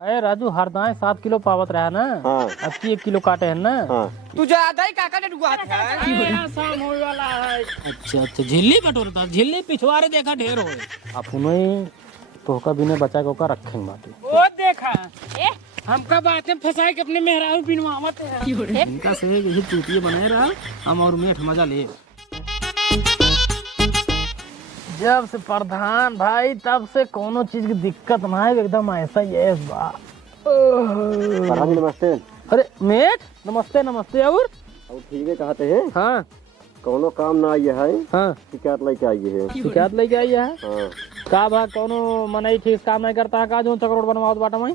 अरे राजू हर दाएं 7 किलो पावत रहा ना। हाँ। अब की 1 किलो काटे हैं ना। हाँ। तू ज्यादा ही काका ने डुआ है। शाम होने वाला है। अच्छा झिल्ली बटोरता झिल्ली पिछवाड़े देखा ढेर हो अपन तो का बिने बचा के ओका रखेंगे बाटी। वो देखा हमका बातें फंसाए के अपने मेहरारू बिनवावत है। इनका से यही चूतिए बनाए रहा हम और मेठ मजा ले। जब से प्रधान भाई तब से कोनो चीज की दिक्कत ना है एकदम ऐसा ही है बा। प्रधान जी नमस्ते। अरे मेठ नमस्ते नमस्ते। और ठीक है कहते हैं हाँ कोनो काम ना आई है। हाँ शिकायत लेके आई है। शिकायत लेके आई है। हाँ। का भा कोनो मनई ठीक काम नहीं करता है का जो चक्रोड बनवाओ बाटा में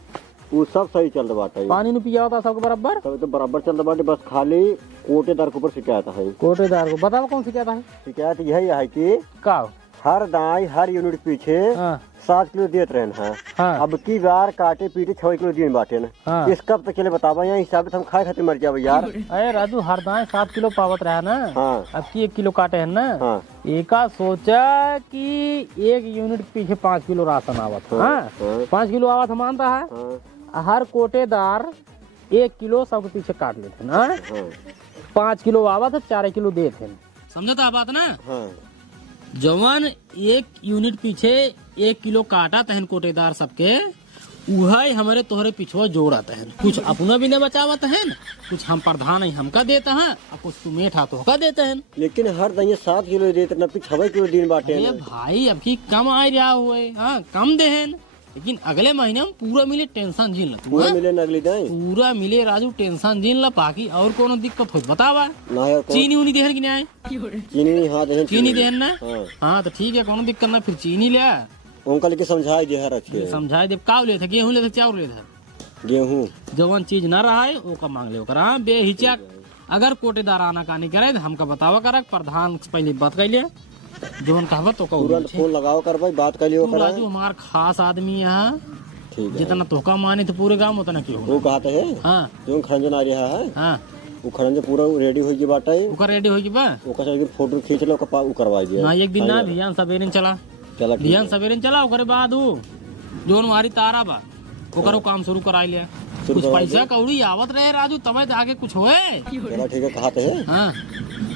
वो सब सही चल रहा बाटे। पानी नहीं पिया होता सबके बराबर सब तो बराबर चल रहा बाटे, बस खाली कोटेदार के ऊपर शिकायत है। कोटेदार को बताओ कौन शिकायत है। शिकायत यही है कि का हर दाई हर यूनिट पीछे हाँ 7 किलो देते रहे हैं। हाँ अब की बार काटे पीटे 6 किलो दिए बाटे न। हाँ। इस कब तक चले बतावा यहाँ हिसाब से हम खाए खाते मर जावे यार। अरे राजू हर दाएं 7 किलो पावत रहा ना। हाँ। अब की 1 किलो काटे हैं ना। हाँ। एका सोचा कि 1 यूनिट पीछे 5 किलो राशन आवत है। हाँ। हाँ? हाँ। 5 किलो आवत मानता है। हाँ। हर कोटेदार 1 किलो सबके पीछे काट लेते ना। हाँ। 5 किलो आवत है 4 किलो देते समझता बात ना। हाँ। जवान 1 यूनिट पीछे 1 किलो काटा तहन कोटेदार सबके वही हमारे तोहरे पिछवा जोड़ा तहन कुछ अपना भी न बचावत है कुछ हम प्रधान ही हमका देता है और कुछ तू मेठा तो का देता है। लेकिन हर दही 7 किलो देते न, 6 किलो दिन बाटे अरे न। भाई अब की कम आ रहा हुए हाँ कम देहन लेकिन अगले महीने में पूरा मिले टेंशन झील पूरा मिले न अगली दाई पूरा मिले राजू टेंशन झील बाकी और कोनो दिक्कत हो बतावा। ना यार चीनी उनी देहन की नहीं चीनी हाँ दे चीनी देहन ना। हाँ। हाँ तो ठीक है कोनो दिक्कत ना फिर चीनी ले उनका लेके समझाई दे हर अच्छे समझाए दे का ले थे गेहूं ले थे चाउर ले थे गेहूँ जवन चीज न रहा है वो का मांग ले ओकरा बेहिचक अगर कोटेदार आना कानी करे तो हमका बतावा करक प्रधान से पहले बात कर ले जवन कहबत तो तुरंत फोन लगाओ कर भाई बात कर लियो करा। राजू हमार खास आदमी यहाँ ठीक है। जितना तोका माने तो पूरे गांव उतना क्यों वो कहते हैं हाँ जो खरंजन आ रहा है हाँ वो खरंजन पूरा रेडी हो गई बाटा है। ओकर रेडी होगी बा वो कहा फोटो खींच लो वो करवा दिया ना एक दिन ना भियान सवेरे चला चला ठीक भियान है। सवेरे चला ओकरे बाद वो जोन मारी तारा बा ओकरो काम शुरू करा लिया कुछ करवा पैसा कौड़ी आवत रहे राजू तब आगे कुछ होए। चला ठीक है कहते हैं हाँ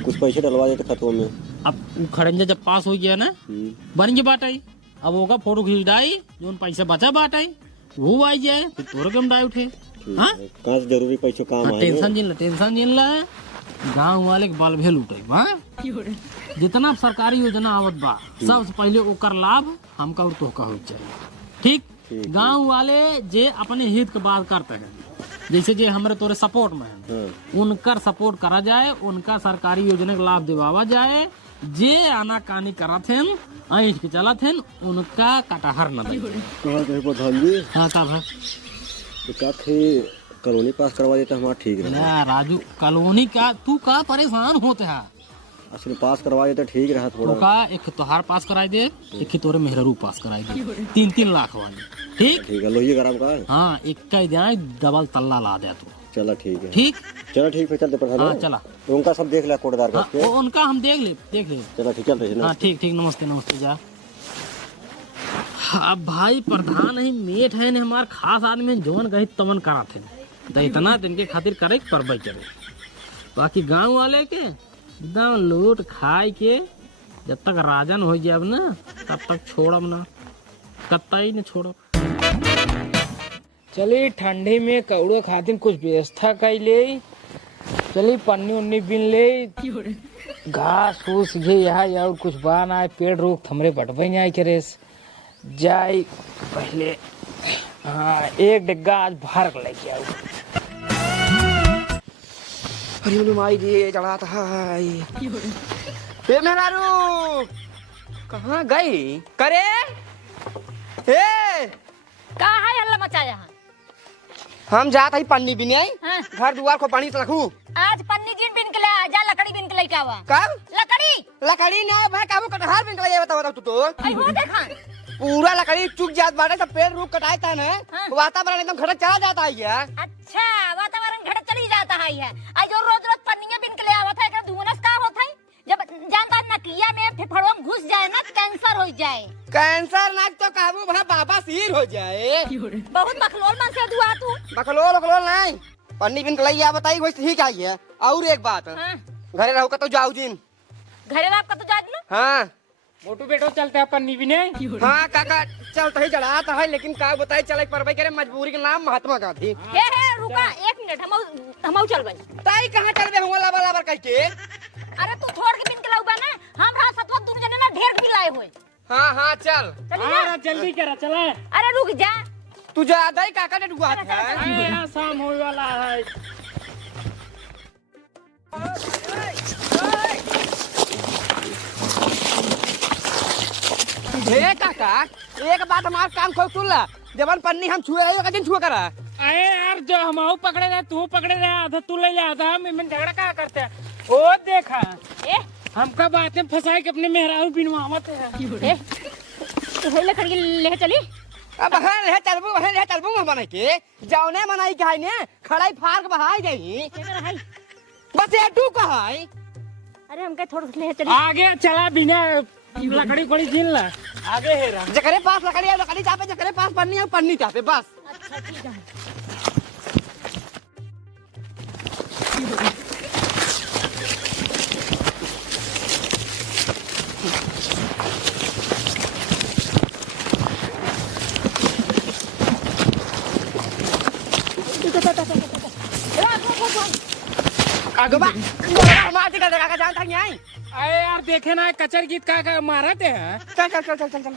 कुछ पैसे डलवा देते खतों में। अब उ खड़ंजा जब पास हो गया ना बन गया बाटाई अब ओका फोटो खींच डाई जोन पैसा बचा बाटाई वो आई जाए फिर तोरे के हम डाई उठे। हाँ कहाँ से जरूरी पैसे काम आए टेंशन जिन ला गाँव वाले के बल भेल उठे बा जितना सरकारी योजना आवत बा सबसे पहले ओकर लाभ हमका और तोहका हो चाहिए। ठीक गाँव वाले जे अपने हित के बात करते हैं जैसे जे हमारे तोरे सपोर्ट में है उनकर सपोर्ट करा जाए उनका सरकारी योजना का लाभ दिवावा जाए जे आना कानी करत हैं ऐठ के चलत हैं उनका कटहर न दे। प्रधान जी हाँ तब है कॉलोनी पास करवा देता हमारा ठीक रहा। ना राजू कॉलोनी का तू का परेशान होते है असल पास करवा देता ठीक रहा तू थोड़ा। का एक तोहार पास कराई दे एक तोरे मेहरू पास कराई दे 3-3 लाख वाली ठीक। ठीक है लोही गरम का हाँ एक का जाए डबल तल्ला ला दे तू चला ठीक है। ठीक चलो ठीक है चलते प्रधान। हाँ चला उनका सब देख लिया कोटदार का। हाँ, उनका हम देख ले चलो ठीक चलते हैं। हाँ ठीक नमस्ते नमस्ते जा। अब भाई प्रधान ही मेट है ने हमार खास आदमी जोन गई तमन करा थे तो इतना दिन के खातिर करे परबई करे बाकी गांव वाले के एकदम लूट खाए के जब तक राजन हो जाब ना तब तक छोड़ब ना कत्ताई न छोड़ब। चलिए ठंडी में कौड़े खातिर कुछ व्यवस्था कर ले चलिए पन्नी उन्नी बिन ले घास फूस ये यहाँ या और कुछ बान आए पेड़ रोक थमरे बटबे नहीं आए करे जाए पहले। हाँ एक डिग्गा आज बाहर लेके आओ। अरे माई दे चढ़ा था मेहरारू कहाँ गई करे ए कहाँ है हल्ला मचाया है? हम जात हई पन्नी बिने हाँ। घर दुआर को पानी रखू आज पन्नी गिन बिन के ले आ, जा लकड़ी बिन के लेके आवा। कब लकड़ी लकड़ी ना भाई काबू कटहर बिन के बताओ तू तो आई हो देखा पूरा लकड़ी चुक जात बाटे सब पेड़ रूप कटाए था ना हाँ। वातावरण एकदम घटा चला जाता है ये। अच्छा वातावरण घट चली जाता है आज जो रोज रोज पन्नियां बिन के ले आवा था एकरा धुमनस का होत है जब जानता न नकिया में फेफड़ों में घुस जाए ना कैंसर हो जाए। कैंसर ना तो कहबू भाई बाबा सिर हो जाए। बहुत बकलोल मन से दुआ तू। बकलोल नहीं पन्नी बिन के लिया बताई वही ठीक आई है। और एक बात हाँ। घरे रहो का तो जाऊ दिन। घरे रात का तो जा दूँ। हाँ मोटू बेटो चलते हैं पन्नी भी नहीं। हाँ काका चलता ही चढ़ाता है लेकिन का बताई चले पर भाई करे मजबूरी के नाम महात्मा गांधी। हे रुका 1 मिनट हम चल गए। ताई कहाँ चल गए हुआ लाबर लाबर कह के। अरे तू छोड़ के बिन के लाऊबा ना हम रात सतवा दूर जने ना ढेर मिलाए हुए। हाँ हाँ चल चली ना। हाँ जल्दी करा चला। अरे रुक जा। तू ज्यादा ही काका ने डुबा है। यहाँ शाम होने वाला है। हे काका एक बात हमार काम खोल सुन ला जबन पन्नी हम छुए रही दिन छुआ करा। अरे यार जो हम पकड़े रहे तू पकड़े रहे आधा तू ले जा आधा हम इनमें झगड़ा क्या करते हैं। ओ देखा ए हमका बातें फंसाई के अपने मेहरारू बिनवावत है। ए तू होले खड़ी ले चली। अब है चलबू बने के जौने मनाई के है ने खड़ाई फाड़ के बहाई जाई। बस ये टू कहाई। अरे हमके थोड़ा ले चली। आगे चला बिना लकड़ी कोड़ी छीन ला आगे है रहा। जकरे पास लकड़ी है लकड़ी चापे जकरे पास पन्नी है पन्नी चापे बस। अच्छा ठीक है। अगवा हमार टिकट का जान था नहीं। अरे यार देखे ना कचर गीत का मारा थे हैं। चल चल चल चल चल चल।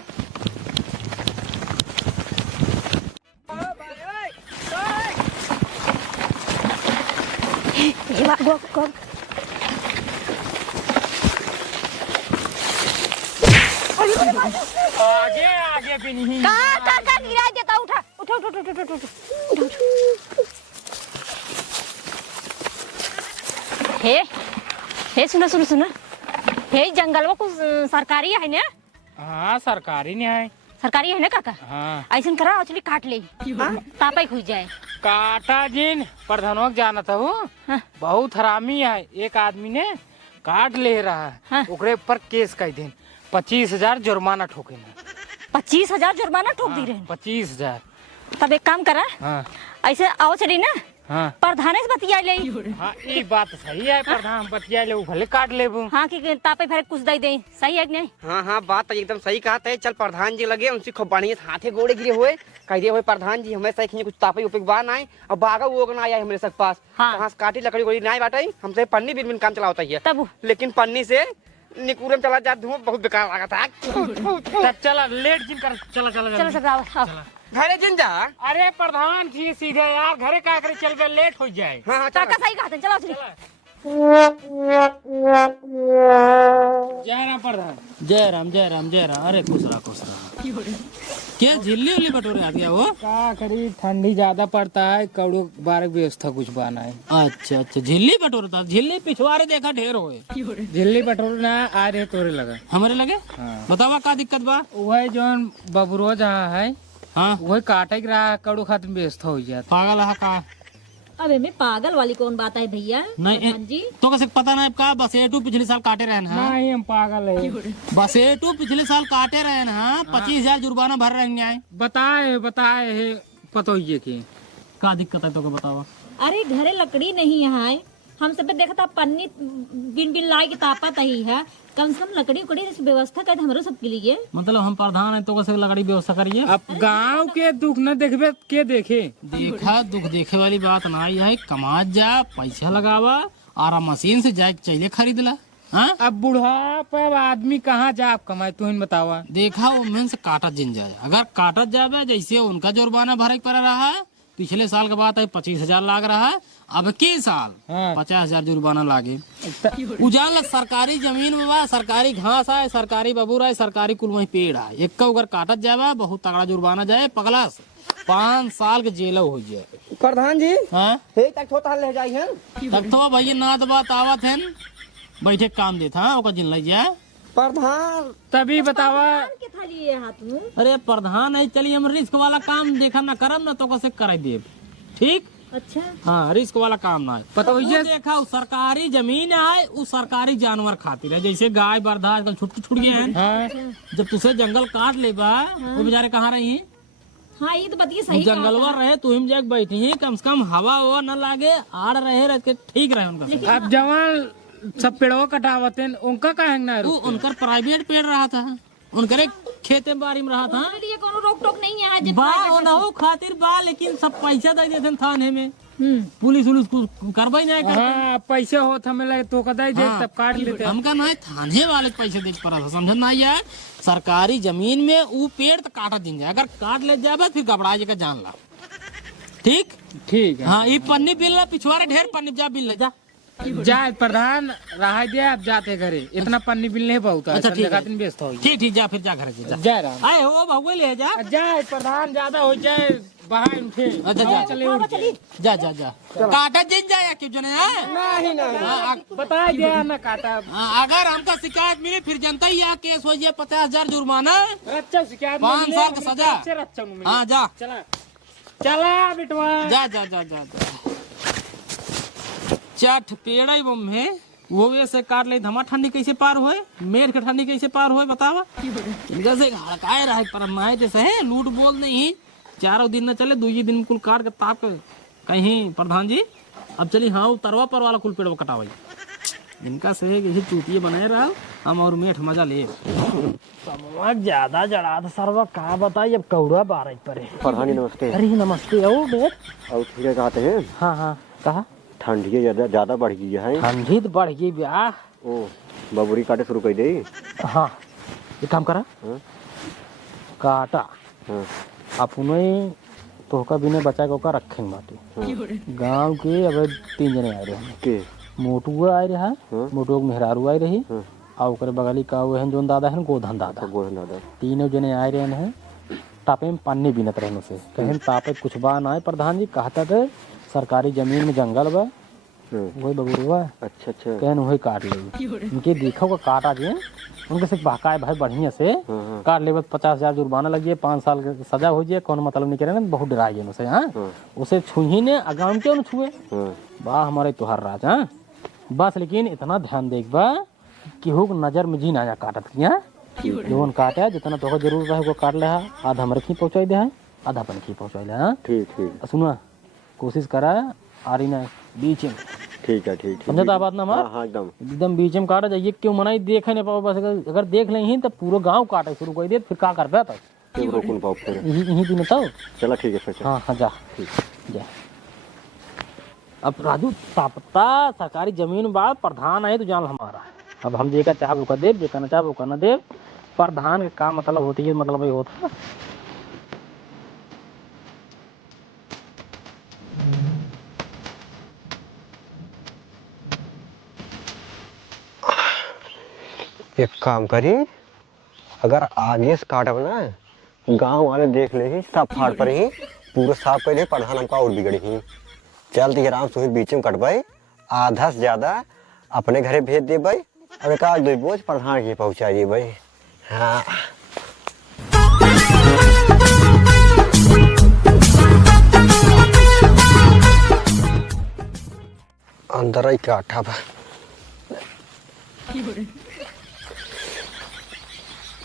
ये बात गो आगे आगे भी नहीं। का गिरा देता। उठा उठा उठा उठा उठा उठा। हे सुनो हे जंगलवा कुछ सरकारी है ना। हाँ सरकारी नहीं है। सरकारी है ना काका। हाँ ऐसा करा अचली काट ले तापा खुज जाए। काटा जिन प्रधानों जाना था वो हाँ। बहुत हरामी है। एक आदमी ने काट ले रहा है हाँ। ओकरे ऊपर केस कर देन 25,000 जुर्माना ठोके ना। 25,000 जुर्माना ठोक दी रहे। 25,000। तब एक काम करा हाँ ऐसे आओ चली ना हाँ प्रधाने से बतिया ले। हाँ ये बात सही है प्रधान बतिया ले भले काट लेबू। हाँ कि तापे फिर कुछ दे दे सही है कि नहीं। हाँ हाँ बात तो एकदम सही कहा था। चल प्रधान जी लगे उनसे खूब बढ़िया हाथे गोड़े गिरे हुए कह दिए हुए प्रधान जी हमें सही कुछ तापे उपे बान आए और बागा वो ना आया हमारे सब पास। हाँ। कहाँ से काटी लकड़ी गोड़ी नहीं बाटे हमसे पन्नी बिन काम चला होता है तब लेकिन पन्नी से निकुरे में चला जा धुआं बहुत बेकार लगा था। तब चला लेट जिन कर चला चला चलो सब आओ आओ। घरे जिन जा। अरे प्रधान जी सीधे यार घरे का करे चल गए लेट हो जाए। हाँ हाँ चल। काका सही कहा चलो चली। जय राम प्रधान। जय राम जय राम जय राम। अरे खुश रहा। क्या झिल्ली उल्ली बटोरे आ गया वो। का करी ठंडी ज्यादा पड़ता है कौड़ो बार व्यवस्था कुछ बना है। अच्छा अच्छा झिल्ली बटोरे था। झिल्ली पिछवाड़े देखा ढेर होए। झिल्ली बटोर ना आ रहे तोरे लगा। हमारे लगे हाँ। बतावा का दिक्कत बा। वही जो बबरो जहाँ है हाँ वही काटे के रहा कौड़ो खातिर व्यवस्था हो जाता। पागल है का। अबे में पागल वाली कौन बात है भैया। नहीं जी तो कैसे पता नहीं का बसेटू पिछले साल काटे रहे हैं। नहीं हम पागल है। बसेटू पिछले साल काटे रहे हैं 25,000 जुर्माना भर रहे हैं। बताए है पतो ही की का दिक्कत है तो के बतावा। अरे घरे लकड़ी नहीं है हम सब देखा था पन्नी बिन बिन लाई के तापा तही है कम से कम लकड़ी उकड़ी व्यवस्था कर हमारे सबके लिए। मतलब हम प्रधान है तो कैसे लकड़ी व्यवस्था करिए। अब गांव के दुख न देखबे के देखे। देखा दुख देखे वाली बात ना है। कमा जा पैसा लगावा और मशीन से जाके चले खरीद ला। हाँ अब बूढ़ा पर आदमी कहाँ जा आप कमाए तू ही बतावा। देखा वो मेन से काटत जिन जाए। अगर काटत जावे जैसे उनका जुर्माना भरे पड़ रहा है पिछले साल के बाद 25,000 लाग रहा है। अब के साल हाँ। 50,000 जुर्माना लागे। उजाल सरकारी जमीन में बा सरकारी घास है सरकारी बबूर है सरकारी कुल वही पेड़ है एक अगर काटत जावा बहुत तगड़ा जुर्माना जाए पगलास 5 साल के जेल हो जाए। प्रधान जी हाँ हे तक छोटा ले जाई हैं। तब तो भैया नात बात आवत है बैठे काम देता हाँ ओका जिन ले जाए। प्रधान तभी बतावा। के थाली ये हाथ में अरे प्रधान है चलिए हम रिस्क वाला काम देखा ना करम ना तो कैसे कराई देब। ठीक अच्छा हाँ, रिस्क वाला काम ना है। पता वो भैया देखा वो सरकारी जमीन है, वो सरकारी जानवर खातिर है, जैसे गाय बरधा आजकल छुट गए हैं। हाँ जब तुझे जंगल काट ले बा, वो बेचारे कहाँ रही हैं? हाँ ये तो बताइए सही जंगलवा रहे तुम जाके बैठी हैं, कम से कम हवा ववा न लागे, आड़ रहे रह के ठीक रहे उनका सब। अब जवान सब पेड़ों कटावते हैं, उनका कहेंगे ना वो उनकर प्राइवेट पेड़ रहा था, उनकर खेते बाड़ी में रहा था। उसके लिए कोनो रोक टोक नहीं है आज। बा ओनहु खातिर बा, लेकिन सब पैसा दे देते थाने में, हम्म, पुलिस उलिस कुछ करवाई नहीं कर। हाँ पैसे हो हमें लगे तो कदाई दे हाँ। तब काट लेते। हमका नहीं थाने वाले के पैसे दे के पड़ा था, समझ ना आया। सरकारी जमीन में वो पेड़ तो काटा दिन जाए, अगर काट ले जाए फिर घबरा जाएगा, जान ला। ठीक ठीक है हाँ, ये पन्नी बिल ला, पिछवाड़े ढेर पन्नी जा बिल ले जा। जाए प्रधान रहा दे, आप जाते घरे इतना पन्नी बिल नहीं बहुत है। अच्छा, ठीक है। व्यस्त हो ठीक ठीक, जा फिर जा घर जा। जाए राम आए हो भगवे ले जा। जाए प्रधान ज्यादा हो जाए बाहर उठे। अच्छा जा चले उठ जाए। जा जा जा, काटा जिन जाया क्यों जने हैं? नहीं नहीं बता दिया ना काटा। अगर हमका शिकायत मिली फिर जनता ही यहाँ केस हो जाए, 50,000 जुर्माना, अच्छा शिकायत 5 साल का सजा। हाँ जा चला चला बिटवा जा जा जा जा जा। चाठ पेड़ ही बम है, वो वैसे काट ले, धमा ठंडी कैसे पार होए, मेर के ठंडी कैसे पार होए बतावा। इनका से हड़काए रहा पर माए जैसे है, लूट बोल नहीं, 4 दिन न चले, 2 दिन कुल काट के ताप के कहीं प्रधान जी अब चली। हाँ तरवा पर वाला कुल पेड़ कटावाई, इनका से यही चूतिए बनाए रहा हम और मेठ मजा ले। समझ ज्यादा जड़ा था सरवा, कहा बताई अब कौड़ा बारह पर है। प्रधान जी नमस्ते। अरे नमस्ते, आओ बेट। और ठीक है, कहते हैं हाँ हाँ कहा, ठंडी ज्यादा बढ़ गई है। ठंडी तो बढ़ गई ब्याह। ओ बबुरी काटे शुरू कर दी। हाँ ये काम करा, हाँ? काटा हाँ अपने तो का बिना बचा के ओका रखेंगे बाटी। गांव के अब 3 जने आए रहे, के मोटुआ आए रहा, हाँ? मोटुआ के मेहरारू आए रही, हाँ। और ओकरे बगली का वो है जोन दादा है गोधन दादा, गोधन दादा 3 जने आए रहे हैं। तापे में पानी बिनत रहने से कहीं तापे कुछ बा ना है। प्रधान जी कहता थे सरकारी जमीन में जंगल बा, हाँ। वही बबुरुआ अच्छा अच्छा। कहन वही काट ले, इनके देखो का काटा दिए, उनके से बहकाए भाई बढ़िया से हाँ। काट ले, 50,000 जुर्माना लगिए, 5 साल की सजा हो जाए, कौन मतलब नहीं करे ना, बहुत डरा गए उसे। हाँ हाँ। उसे छुही ने अगाम क्यों न छुए, हाँ। वाह हमारे तुहार राज। हाँ बस लेकिन इतना ध्यान देख बा कि हो नजर में जी ना जा काटत किया, जोन काटे जितना तो जरूर रहे वो काट ले, आधा हमरे की पहुंचाई दे, आधा अपन की पहुंचाई ले। हाँ ठीक ठीक सुना, कोशिश करा आ रही ना बीच में, ठीक है। ठीक समझता बात ना हमारा, हाँ हाँ एकदम। एकदम बीच में काटा जाइए, क्यों मनाई देखे नहीं पाओ, बस अगर देख ले तो पूरा गांव काटे शुरू कर दे, फिर का कर पाता फिर रोकन पाओ फिर। यही दिन तो। चला ठीक है फिर। हाँ हाँ जा जा। अब राजू तापता सरकारी जमीन बा, प्रधान है तो जान हमारा, अब हम जेका चाह का देव, जेका न चाह वो न देव। प्रधान का काम मतलब होती है, मतलब ये होता एक काम करी, अगर आगे से काटब ना गांव वाले देख ले ही सब फाड़ पर ही पूरा साफ कर दे, प्रधान हमका और बिगड़ी ही। चल ती आराम से बीच में कटवाई, आधा से ज्यादा अपने घरे भेज दे भाई, और एक आध 2 बोझ प्रधान के पहुंचा दिए भाई। हाँ अंदर ही काटा बा,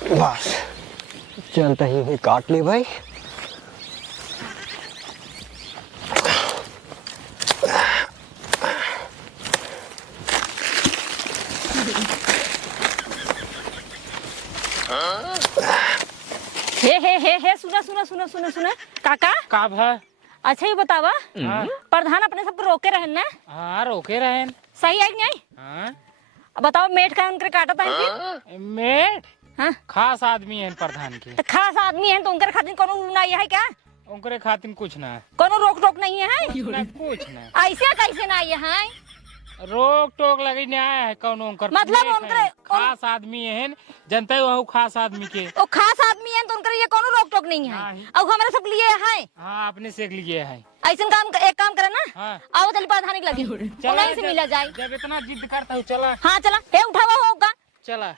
बस चलता ही काट ले भाई। हे सुना सुना सुना सुना सुना काका। का भा अच्छा ये बतावा, हाँ। प्रधान अपने सबको रोके रहन ना, हाँ रोके रहे। सही है कि नहीं? हाँ अब बताओ मेट का उनके काटा था फिर? मेट हाँ खास आदमी है प्रधान के, तो खास आदमी है तो उनके खातिर कोनो नहीं है क्या? उनके खातिर कुछ ना है, कोनो रोक टोक नहीं है? ना कुछ ना ऐसे कैसे ना ये है? रोक टोक लगी नहीं आया है कौन उनकर, मतलब मेट उनकरे- है, खास आदमी है, जनता है खास आदमी के। वो खास आदमी है तो उनके ये कोनो रोक टोक नहीं है, नहीं। अब हमारे सब लिए है। हाँ अपने से लिए है। ऐसा काम, एक काम करे ना, हाँ आओ चल प्रधान के लगे, उन्हीं से मिला जाए। जब इतना जिद करता हूँ चला हाँ चला, हे उठावा होगा। चला।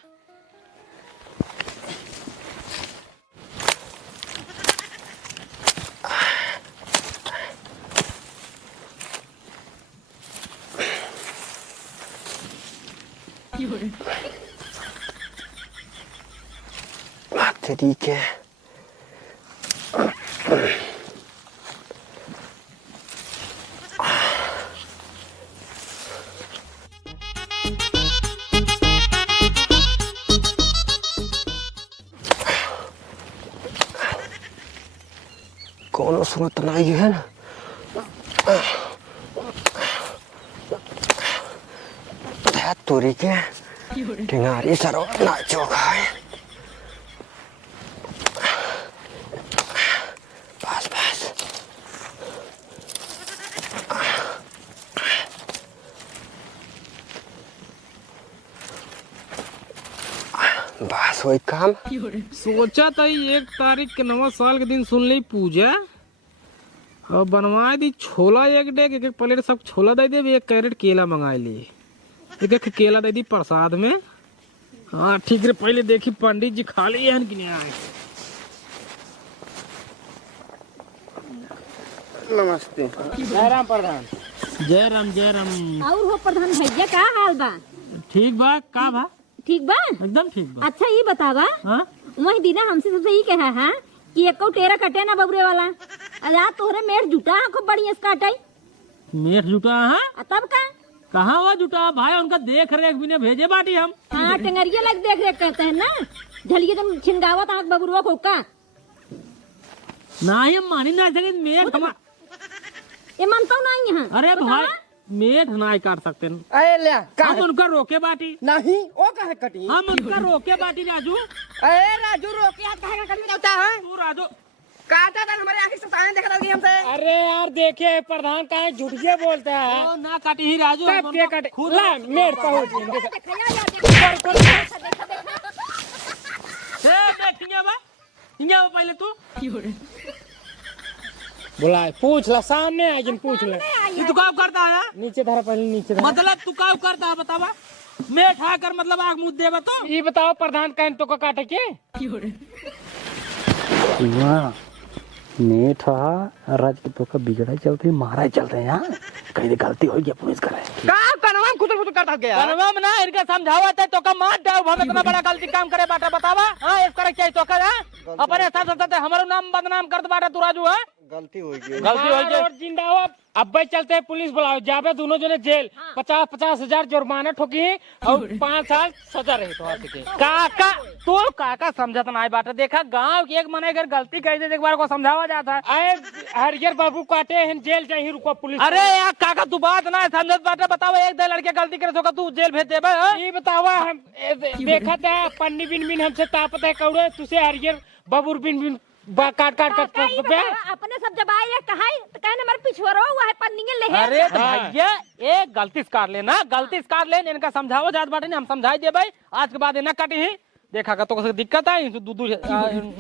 ठीक है। कौन सुनत नहीं है ना तोरी के टिंगारी सरोवर ना चौका है। बस बस बस वही काम। सोचा था 1 तारीख के नवा साल के दिन सुन ली पूजा और बनवा दी छोला 1 डेग 1 प्लेट सब छोला दे दे 1 कैरेट केला मंगा लिए 1 केला दे दी प्रसाद में। हाँ ठीक है पहले देखी पंडित जी खा लिए हैं कि नहीं आए। नमस्ते। जय राम प्रधान। जय राम जय राम। और हो प्रधान भैया का हाल बा? ठीक बा का बा? ठीक बा एकदम ठीक बा। अच्छा ये बतावा हाँ वही दीना हमसे सबसे ये कहा है कि एक टेरा कटे ना बबरे वाला अरे तोहरे मेड़ जुटा है खूब बढ़िया काटाई मेठ जुटा है तब का कहाँ हुआ जुटा भाई उनका देख रेख भी ने भेजे बाटी हम। हाँ टेंगरिया लग देख रेख कहते हैं ना झलिए तुम छिनगावत आँख बबरुआ को का ना ही हम मानी ना सके मेठ हम। ये मानता हूँ नहीं यहाँ। अरे भाई मेठ ना काट सकते हैं। अरे ले हम उनका रोके बाटी नहीं वो कहे कटी। हम उनका रोके बाटी राजू। अरे राजू रोके हाथ कहे कटने जाता है तू राजू काटा था हमारे आंखें से ताने देखा था हमसे। अरे यार देखे प्रधान का झूठिए बोलता है। ओ, ना काटी ही राजू कब के काटे ला मेरे पहुंच पहले तू बुलाए पूछ ला सामने आ जिन पूछ ला तू का करता है नीचे धरा पहले नीचे धरा। मतलब तू का करता है बतावा मैं ठा कर मतलब आग मुँह देवा तो ये बताओ प्रधान कहन तो का काटे के नेठ राज के तो का बिगड़ा चलते मारा चलते हैं यहाँ कहीं गलती हो गया पुलिस करे का कनवा खुद खुद करता गया कनवा में ना इनका समझावत है तो का मार दे हम इतना बड़ा गलती काम करे बाटा बतावा। हां इस करे क्या तो का अपने साथ साथ हमारो नाम बदनाम कर दे बाटा तू राजू है गलती हो गई। गलती हो गई और जिंदा हो अब भाई चलते हैं पुलिस बुलाओ जाबे दोनों जने जेल 50-50 हजार जुर्माना ठोकी और 5 साल सजा रही तो काका तो काका समझत ना बाटा देखा गांव के एक मने अगर गलती कर दे एक बार को समझावा जाता है। अरे हरियर बाबू काटे हैं जेल चाहिए रुको पुलिस। अरे यार काका तू बात ना समझत बाटा बताओ एक दो लड़के गलती करे तो तू जेल भेज देबे। ये बतावा हम देखा था पन्नी बिन बिन हमसे तापत है कौड़े तुसे हरियर बाबूर बिन बिन काट काट काट अपने सब जब आए कहा कहने हमारे पिछुआरो हुआ है पन्नी ले है। अरे तो भैया एक गलती कर लेना गलती कर ले इनका समझाओ जात बाटे ने हम समझाई दे भाई आज के बाद इना काटी ही देखा का तो कुछ दिक्कत है दूध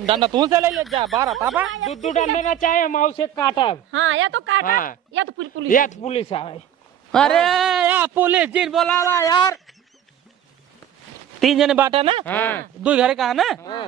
डंडा तू से ले ले जा 12 ताबा दूध डंडा ना चाहे हम उसे काटा। हाँ या तो काटा हाँ। या तो पूरी पुलिस या तो पुलिस आवे। अरे यार पुलिस जी बोलावा यार 3 जने बाटे ना हाँ। 2 घरे का है ना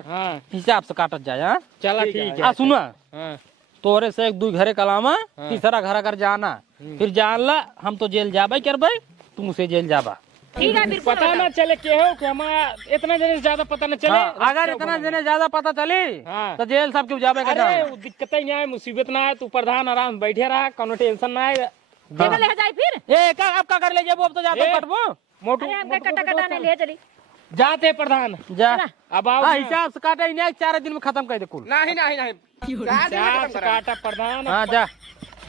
हाँ हिसाब से काटत जाए। हाँ चला ठीक है। आ सुना हाँ तोरे से 1 2 घरे कलामा तीसरा घर अगर जाना फिर जान ला हम तो जेल जाबे करबे तुम से जेल जाबा। ठीक है बिल्कुल पता ना चले के हो कि हमारा इतना जने से ज्यादा पता ना चले। हाँ, अगर इतना जने ज्यादा पता चली हाँ। तो जेल सब क्यों जाबे कर अरे दिक्कत ही नहीं है मुसीबत ना है तू प्रधान आराम से बैठे रहा कोनो टेंशन ना है। जेल ले जाए फिर ए का अब का कर ले जेबो अब तो जाते कटबो मोटू अरे हमका कटा कटा नहीं ले चली जाते प्रधान जा अब आओ हाँ हिसाब से काटे इन्हें 4 दिन में खत्म कर दे कुल। नहीं नहीं नहीं हिसाब से काटा प्रधान। हाँ जा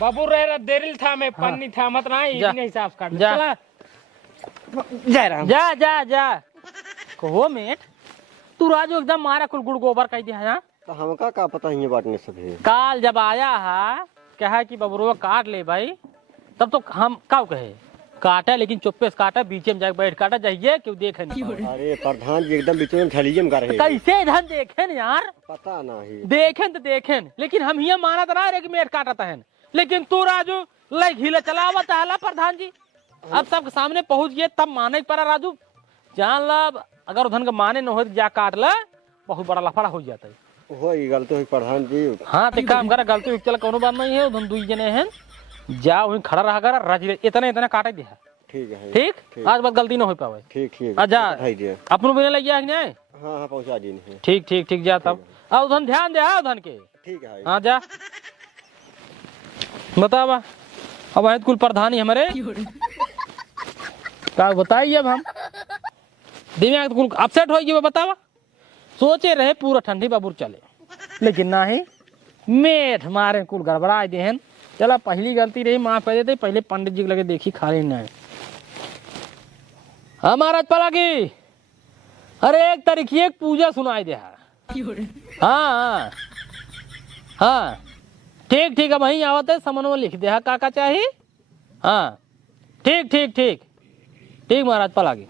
बाबू रह देरिल था मैं पन्नी था मत ना जा। इतने हिसाब से काट जा। चला जय राम। जा जा जा कहो मेट तू राजू एकदम मारा कुल गुड़ गोबर कह दिया यहाँ तो हमका का पता ही बांटने से भी। काल जब आया है कहा कि बबरुआ काट ले भाई तब तो हम का कहे काटा लेकिन चुप्पे से काटा बीच में जाके बैठ काटा जाइए क्यों देखे नहीं। अरे प्रधान जी एकदम बीच में थलीजम कर रहे हैं। कैसे इधर देखे यार पता नहीं देखें तो देखें लेकिन हम ये माना तो ना रे कि मेट काटा है लेकिन तू राजू ले घीले चलावत है प्रधान जी अब सबके सामने पहुंच गए तब माने पड़ा राजू जान ला अगर उधर का माने न हो जा काट ला बहुत बड़ा लफड़ा हो जाता है। हो गलती हुई प्रधान जी। हाँ तो काम करा गलती चल कोनो बात नहीं है उधर 2 जने हैं जा वहीं खड़ा रहा कर राजी इतना इतना काटे दिया ठीक है ठीक आज बात गलती ना हो पावे। ठीक ठीक अच्छा है जी। अपनों बिना लग गया कि नहीं? हाँ हाँ पहुँचा दी नहीं। ठीक ठीक ठीक जा तब अब उधन ध्यान दे उधन के। ठीक है हाँ जा बतावा अब आए कुल प्रधानी हमारे का बताइए अब हम दिमाग कुल अपसेट हो गई बतावा। सोचे रहे पूरा ठंडी बाबूर चले लेकिन ना ही मेठ मारे कुल गड़बड़ा देहन। चला पहली गलती रही माफ कर देते पहले पंडित जी के लगे देखी खाली न हमारा पला की अरे एक तारीखी एक पूजा सुनाई दे। हाँ हाँ हाँ ठीक ठीक अब वहीं आवत है समन में लिख दे काका चाहिए। हाँ ठीक ठीक ठीक ठीक महाराज पला की।